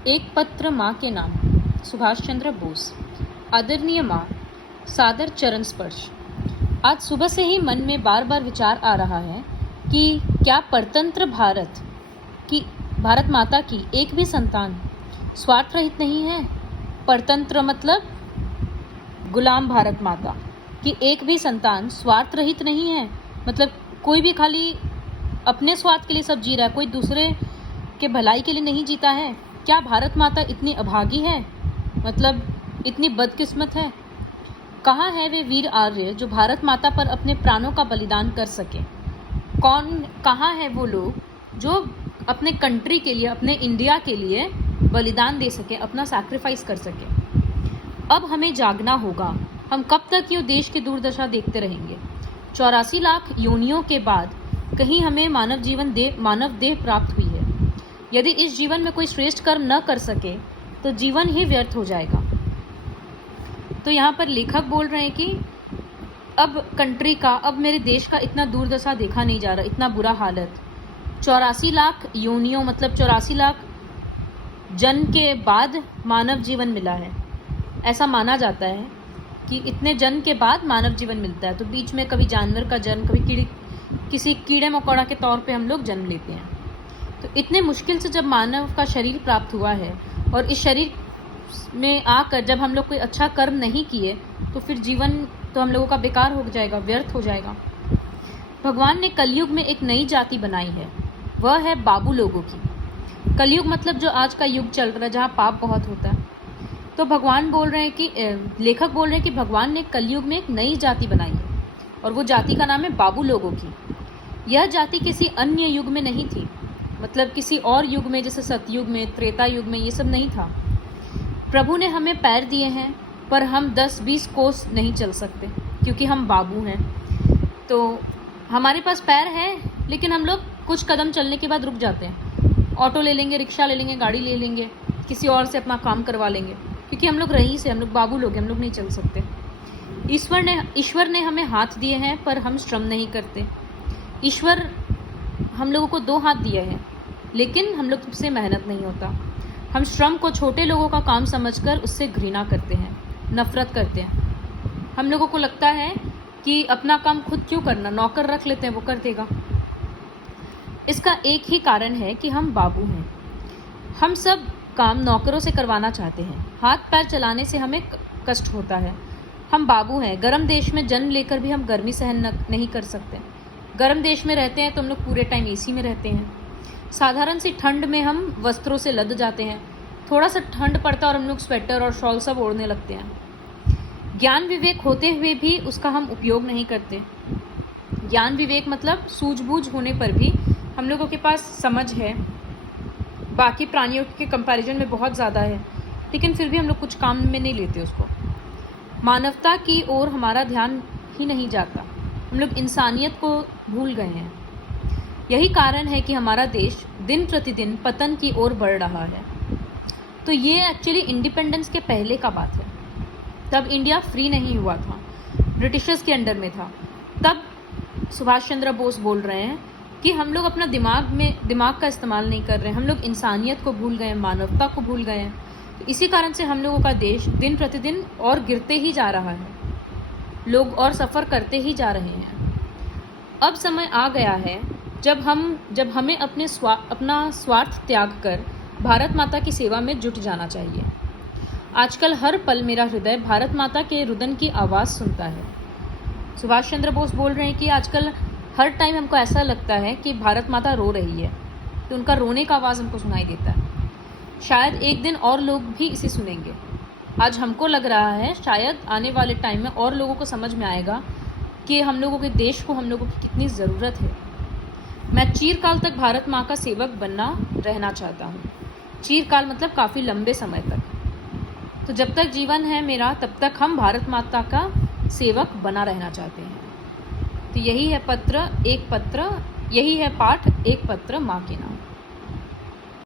एक पत्र माँ के नाम, सुभाष चंद्र बोस। आदरणीय माँ, सादर चरण स्पर्श। आज सुबह से ही मन में बार बार विचार आ रहा है कि क्या परतंत्र भारत माता की एक भी संतान स्वार्थ रहित नहीं है। परतंत्र मतलब गुलाम भारत माता की एक भी संतान स्वार्थ रहित नहीं है। मतलब कोई भी खाली अपने स्वार्थ के लिए सब जी रहा है, कोई दूसरे के भलाई के लिए नहीं जीता है। क्या भारत माता इतनी अभागी है, मतलब इतनी बदकिस्मत है? कहाँ है वे वीर आर्य जो भारत माता पर अपने प्राणों का बलिदान कर सके? कहाँ है वो लोग जो अपने कंट्री के लिए, अपने इंडिया के लिए बलिदान दे सके, अपना सैक्रिफाइस कर सके? अब हमें जागना होगा। हम कब तक यूँ देश की दुर्दशा देखते रहेंगे? 84 लाख योनियों के बाद कहीं हमें मानव देह प्राप्त हुई है। यदि इस जीवन में कोई श्रेष्ठ कर्म न कर सके तो जीवन ही व्यर्थ हो जाएगा। तो यहाँ पर लेखक बोल रहे हैं कि अब कंट्री का, अब मेरे देश का इतना दुर्दशा देखा नहीं जा रहा, इतना बुरा हालत। 84 लाख योनियों मतलब 84 लाख जन्म के बाद मानव जीवन मिला है। ऐसा माना जाता है कि इतने जन्म के बाद मानव जीवन मिलता है। तो बीच में कभी जानवर का जन्म, कभी किसी कीड़े मकोड़ा के तौर पे हम लोग जन्म लेते हैं। तो इतने मुश्किल से जब मानव का शरीर प्राप्त हुआ है और इस शरीर में आकर जब हम लोग कोई अच्छा कर्म नहीं किए तो फिर जीवन तो हम लोगों का बेकार हो जाएगा, व्यर्थ हो जाएगा। भगवान ने कलयुग में एक नई जाति बनाई है, वह है बाबू लोगों की। कलयुग मतलब जो आज का युग चल रहा है, जहाँ पाप बहुत होता है। तो भगवान बोल रहे हैं कि लेखक बोल रहे हैं कि भगवान ने कलयुग में एक नई जाति बनाई है और वो जाति का नाम है बाबू लोगों की। यह जाति किसी अन्य युग में नहीं थी, मतलब किसी और युग में, जैसे सतयुग में, त्रेता युग में ये सब नहीं था। प्रभु ने हमें पैर दिए हैं पर हम 10-20 कोस नहीं चल सकते क्योंकि हम बाबू हैं। तो हमारे पास पैर हैं लेकिन हम लोग कुछ कदम चलने के बाद रुक जाते हैं। ऑटो ले लेंगे, रिक्शा ले लेंगे, गाड़ी ले लेंगे, किसी और से अपना काम करवा लेंगे क्योंकि हम लोग रईस हैं, हम लोग बाबू लोग हैं, हम लोग नहीं चल सकते। ईश्वर ने हमें हाथ दिए हैं पर हम श्रम नहीं करते। ईश्वर हम लोगों को 2 हाथ दिए हैं लेकिन हम लोग से मेहनत नहीं होता। हम श्रम को छोटे लोगों का काम समझकर उससे घृणा करते हैं, नफरत करते हैं। हम लोगों को लगता है कि अपना काम खुद क्यों करना, नौकर रख लेते हैं, वो कर देगा। इसका एक ही कारण है कि हम बाबू हैं। हम सब काम नौकरों से करवाना चाहते हैं। हाथ पैर चलाने से हमें कष्ट होता है। हम बाबू हैं। गर्म देश में जन्म लेकर भी हम गर्मी सहन नहीं कर सकते। गर्म देश में रहते हैं तो हम लोग पूरे टाइम एसी में रहते हैं। साधारण सी ठंड में हम वस्त्रों से लद जाते हैं। थोड़ा सा ठंड पड़ता है और हम लोग स्वेटर और शॉल सब ओढ़ने लगते हैं। ज्ञान विवेक होते हुए भी उसका हम उपयोग नहीं करते। ज्ञान विवेक मतलब सूझबूझ होने पर भी हम लोगों के पास समझ है, बाकी प्राणियों के कंपैरिजन में बहुत ज़्यादा है, लेकिन फिर भी हम लोग कुछ काम में नहीं लेते उसको। मानवता की ओर हमारा ध्यान ही नहीं जाता। हम लोग इंसानियत को भूल गए हैं। यही कारण है कि हमारा देश दिन प्रतिदिन पतन की ओर बढ़ रहा है। तो ये एक्चुअली इंडिपेंडेंस के पहले का बात है। तब इंडिया फ्री नहीं हुआ था, ब्रिटिशर्स के अंडर में था। तब सुभाष चंद्र बोस बोल रहे हैं कि हम लोग अपना दिमाग का इस्तेमाल नहीं कर रहे हैं। हम लोग इंसानियत को भूल गए हैं, मानवता को भूल गए हैं। तो इसी कारण से हम लोगों का देश दिन प्रतिदिन और गिरते ही जा रहा है। लोग और सफ़र करते ही जा रहे हैं। अब समय आ गया है जब हमें अपना स्वार्थ त्याग कर भारत माता की सेवा में जुट जाना चाहिए। आजकल हर पल मेरा हृदय भारत माता के रुदन की आवाज़ सुनता है। सुभाष चंद्र बोस बोल रहे हैं कि आजकल हर टाइम हमको ऐसा लगता है कि भारत माता रो रही है, तो उनका रोने का आवाज़ हमको सुनाई देता है। शायद एक दिन और लोग भी इसे सुनेंगे। आज हमको लग रहा है, शायद आने वाले टाइम में और लोगों को समझ में आएगा कि हम लोगों के देश को, हम लोगों की कितनी ज़रूरत है। मैं चिरकाल तक भारत माँ का सेवक रहना चाहता हूँ। चिरकाल मतलब काफ़ी लंबे समय तक। तो जब तक जीवन है मेरा, तब तक हम भारत माता का सेवक बना रहना चाहते हैं। तो यही है पाठ एक पत्र माँ के नाम।